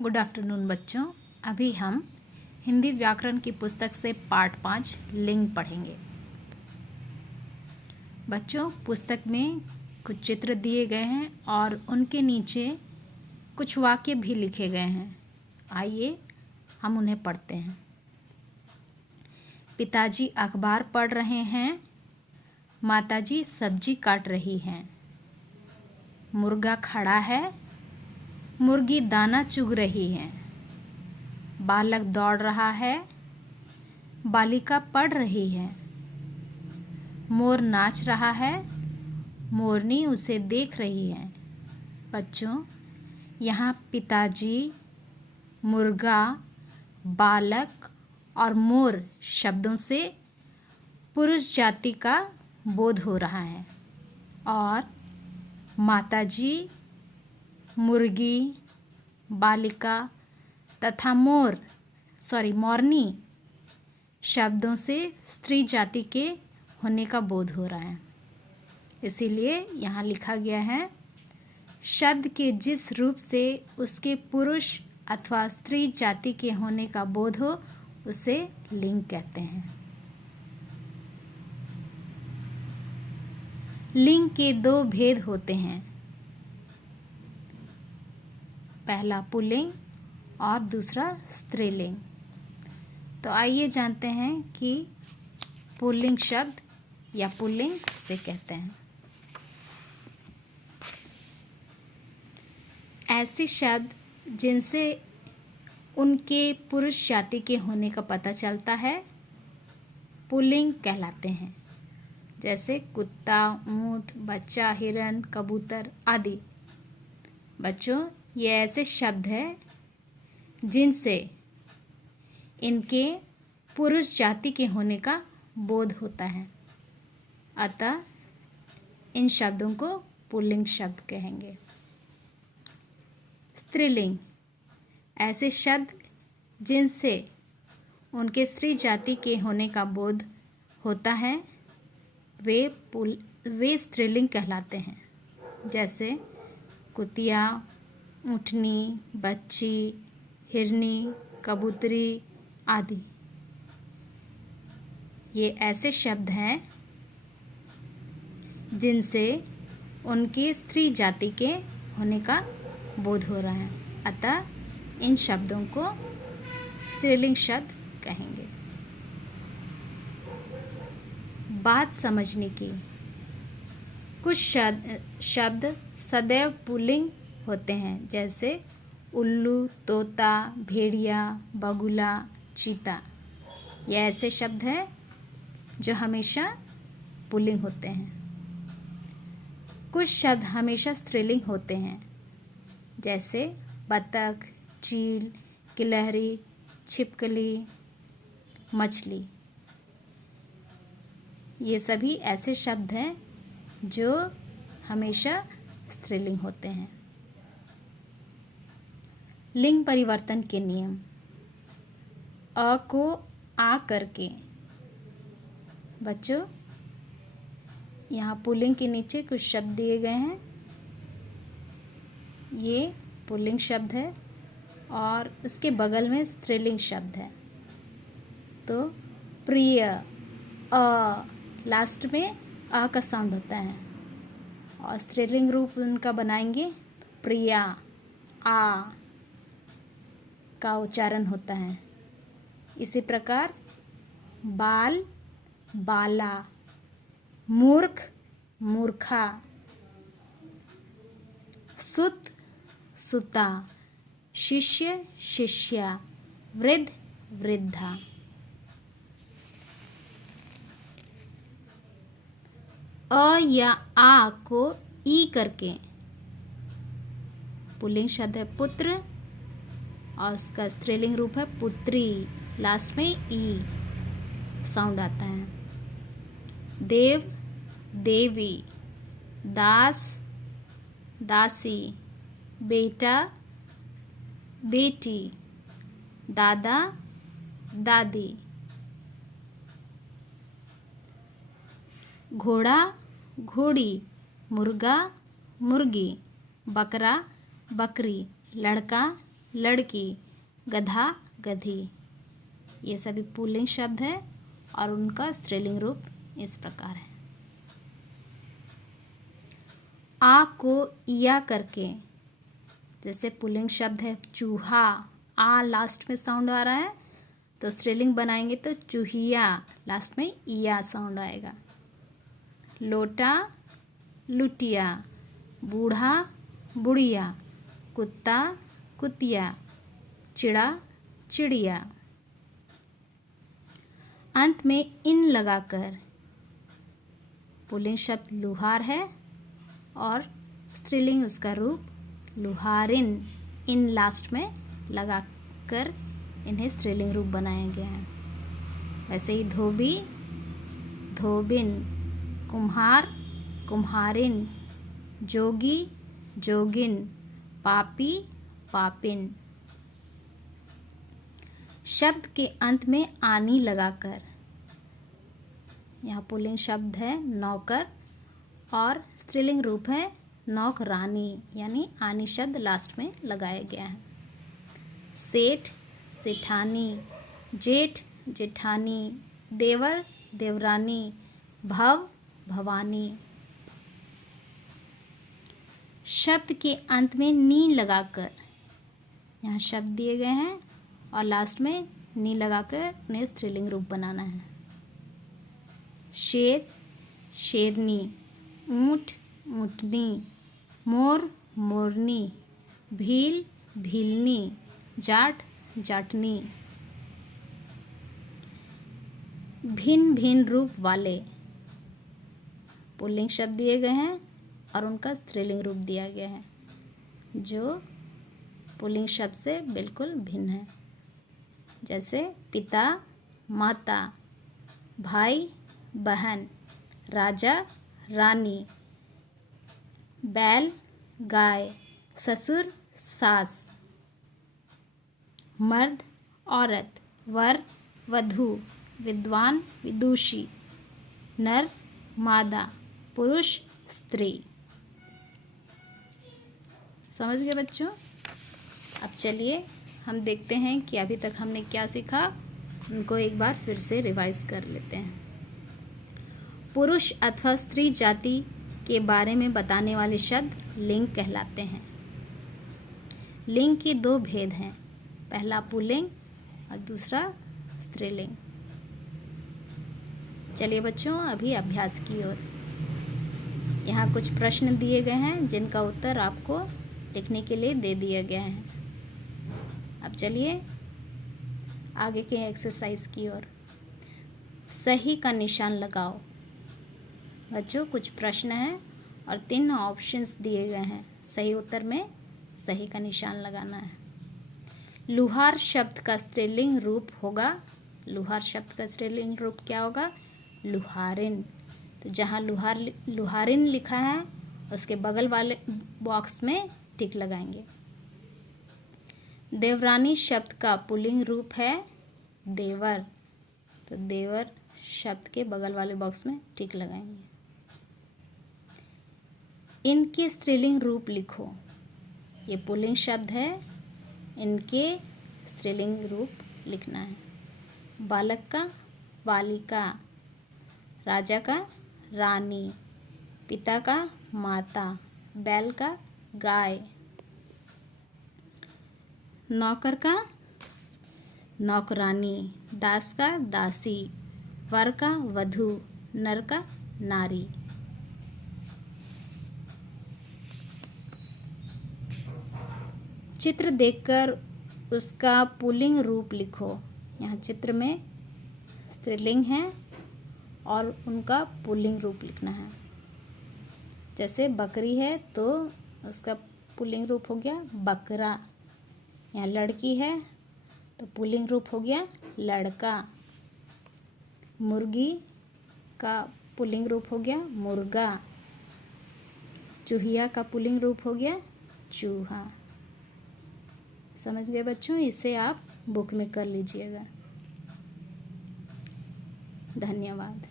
Good afternoon बच्चों। अभी हम हिंदी व्याकरण की पुस्तक से पार्ट 5 लिंग पढ़ेंगे। बच्चों, पुस्तक में कुछ चित्र दिए गए हैं और उनके नीचे कुछ वाक्य भी लिखे गए हैं। आइए हम उन्हें पढ़ते हैं। पिताजी अखबार पढ़ रहे हैं, माताजी सब्जी काट रही हैं। मुर्गा खड़ा है, मुर्गी दाना चुग रही है। बालक दौड़ रहा है, बालिका पढ़ रही है। मोर नाच रहा है, मोरनी उसे देख रही है। बच्चों, यहाँ पिताजी, मुर्गा, बालक और मोर शब्दों से पुरुष जाति का बोध हो रहा है और माताजी, मुर्गी, बालिका तथा मोरनी शब्दों से स्त्री जाति के होने का बोध हो रहा है। इसीलिए यहाँ लिखा गया है, शब्द के जिस रूप से उसके पुरुष अथवा स्त्री जाति के होने का बोध हो उसे लिंग कहते हैं। लिंग के दो भेद होते हैं, पहला पुल्लिंग और दूसरा स्त्रीलिंग। तो आइए जानते हैं कि पुल्लिंग शब्द या पुल्लिंग से कहते हैं ऐसे शब्द जिनसे उनके पुरुष जाति के होने का पता चलता है, पुल्लिंग कहलाते हैं। जैसे कुत्ता, ऊंट, बच्चा, हिरन, कबूतर आदि। बच्चों, ये ऐसे शब्द हैं जिनसे इनके पुरुष जाति के होने का बोध होता है, अतः इन शब्दों को पुल्लिंग शब्द कहेंगे। स्त्रीलिंग ऐसे शब्द जिनसे उनके स्त्री जाति के होने का बोध होता है, वे स्त्रीलिंग कहलाते हैं। जैसे कुतिया, ऊँटनी, बच्ची, हिरनी, कबूतरी आदि। ये ऐसे शब्द हैं जिनसे उनकी स्त्री जाति के होने का बोध हो रहा है, अतः इन शब्दों को स्त्रीलिंग शब्द कहेंगे। बात समझने की, कुछ शब्द सदैव पुल्लिंग होते हैं, जैसे उल्लू, तोता, भेड़िया, बगुला, चीता। ये ऐसे शब्द हैं जो हमेशा पुल्लिंग होते हैं। कुछ शब्द हमेशा स्त्रीलिंग होते हैं, जैसे बतख, चील, गिलहरी, छिपकली, मछली। ये सभी ऐसे शब्द हैं जो हमेशा स्त्रीलिंग होते हैं। लिंग परिवर्तन के नियम। अ को आ करके। बच्चों, यहाँ पुल्लिंग के नीचे कुछ शब्द दिए गए हैं। ये पुल्लिंग शब्द है और उसके बगल में स्त्रीलिंग शब्द है। तो प्रिय, अ लास्ट में अ का साउंड होता है और स्त्रीलिंग रूप उनका बनाएंगे तो प्रिया, आ का उच्चारण होता है। इसी प्रकार बाल, बाला, मूर्ख, मूर्खा, सुत, सुता, शिष्य, शिष्या, वृद्ध, वृद्धा। अ या आ को ई करके पुल्लिंग शब्द है पुत्र और उसका स्त्रीलिंग रूप है पुत्री। लास्ट में ई साउंड आता है। देव, देवी, दास, दासी, बेटा, बेटी, दादा, दादी। घोड़ा, घोड़ी, मुर्गा, मुर्गी, बकरा, बकरी, लड़का, लड़की, गधा, गधी। ये सभी पुल्लिंग शब्द है और उनका स्त्रीलिंग रूप इस प्रकार है। आ को इया करके, जैसे पुल्लिंग शब्द है चूहा, आ लास्ट में साउंड आ रहा है तो स्त्रीलिंग बनाएंगे तो चूहिया, लास्ट में इया साउंड आएगा। लोटा, लुटिया, बूढ़ा, बुढ़िया, कुत्ता, कुतिया, चिड़ा, चिड़िया। अंत में इन लगाकर, पुल्लिंग शब्द लुहार है और स्त्रीलिंग उसका रूप लुहारिन, इन लास्ट में लगाकर इन्हें स्त्रीलिंग रूप बनाया गया है। वैसे ही धोबी, धोबिन, कुम्हार, कुम्हारिन, जोगी, जोगिन, पापी, पापिन। शब्द के अंत में आनी लगाकर, यहाँ पुल्लिंग शब्द है नौकर और स्त्रीलिंग रूप है नौकरानी, यानी आनी शब्द लास्ट में लगाया गया है। सेठ, सेठानी, जेठ, जेठानी, देवर, देवरानी, भव, भवानी। शब्द के अंत में नी लगाकर, यहाँ शब्द दिए गए हैं और लास्ट में नी लगाकर उन्हें स्त्रीलिंग रूप बनाना है। शेर, शेरनी, ऊँट, ऊँटनी, मोर, मोरनी, भील, भीलनी, जाट, जाटनी। भिन्न भिन्न रूप वाले, पुल्लिंग शब्द दिए गए हैं और उनका स्त्रीलिंग रूप दिया गया है जो पुल्लिंग शब्द से बिल्कुल भिन्न है। जैसे पिता, माता, भाई, बहन, राजा, रानी, बैल, गाय, ससुर, सास, मर्द, औरत, वर, वधू, विद्वान, विदुषी, नर, मादा, पुरुष, स्त्री। समझ गए बच्चों? अब चलिए हम देखते हैं कि अभी तक हमने क्या सीखा, उनको एक बार फिर से रिवाइज कर लेते हैं। पुरुष अथवा स्त्री जाति के बारे में बताने वाले शब्द लिंग कहलाते हैं। लिंग के दो भेद हैं, पहला पुल्लिंग और दूसरा स्त्रीलिंग। चलिए बच्चों अभी अभ्यास की ओर। यहाँ कुछ प्रश्न दिए गए हैं जिनका उत्तर आपको लिखने के लिए दे दिया गया है। अब चलिए आगे के एक्सरसाइज की ओर। सही का निशान लगाओ। बच्चों कुछ प्रश्न हैं और 3 ऑप्शंस दिए गए हैं, सही उत्तर में सही का निशान लगाना है। लुहार शब्द का स्त्रीलिंग रूप होगा, लुहार शब्द का स्त्रीलिंग रूप क्या होगा? लुहारिन। तो जहाँ लुहारिन लिखा है उसके बगल वाले बॉक्स में टिक लगाएंगे। देवरानी शब्द का पुल्लिंग रूप है देवर, तो देवर शब्द के बगल वाले बॉक्स में टिक लगाएंगे। इनके स्त्रीलिंग रूप लिखो। ये पुल्लिंग शब्द है, इनके स्त्रीलिंग रूप लिखना है। बालक का बालिका, राजा का रानी, पिता का माता, बैल का गाय, नौकर का नौकरानी, दास का दासी, वर का वधू, नर का नारी। चित्र देखकर उसका पुल्लिंग रूप लिखो। यहाँ चित्र में स्त्रीलिंग है और उनका पुल्लिंग रूप लिखना है। जैसे बकरी है तो उसका पुल्लिंग रूप हो गया बकरा। यहाँ लड़की है तो पुल्लिंग रूप हो गया लड़का। मुर्गी का पुल्लिंग रूप हो गया मुर्गा। चूहिया का पुल्लिंग रूप हो गया चूहा। समझ गए बच्चों? इसे आप बुक में कर लीजिएगा। धन्यवाद।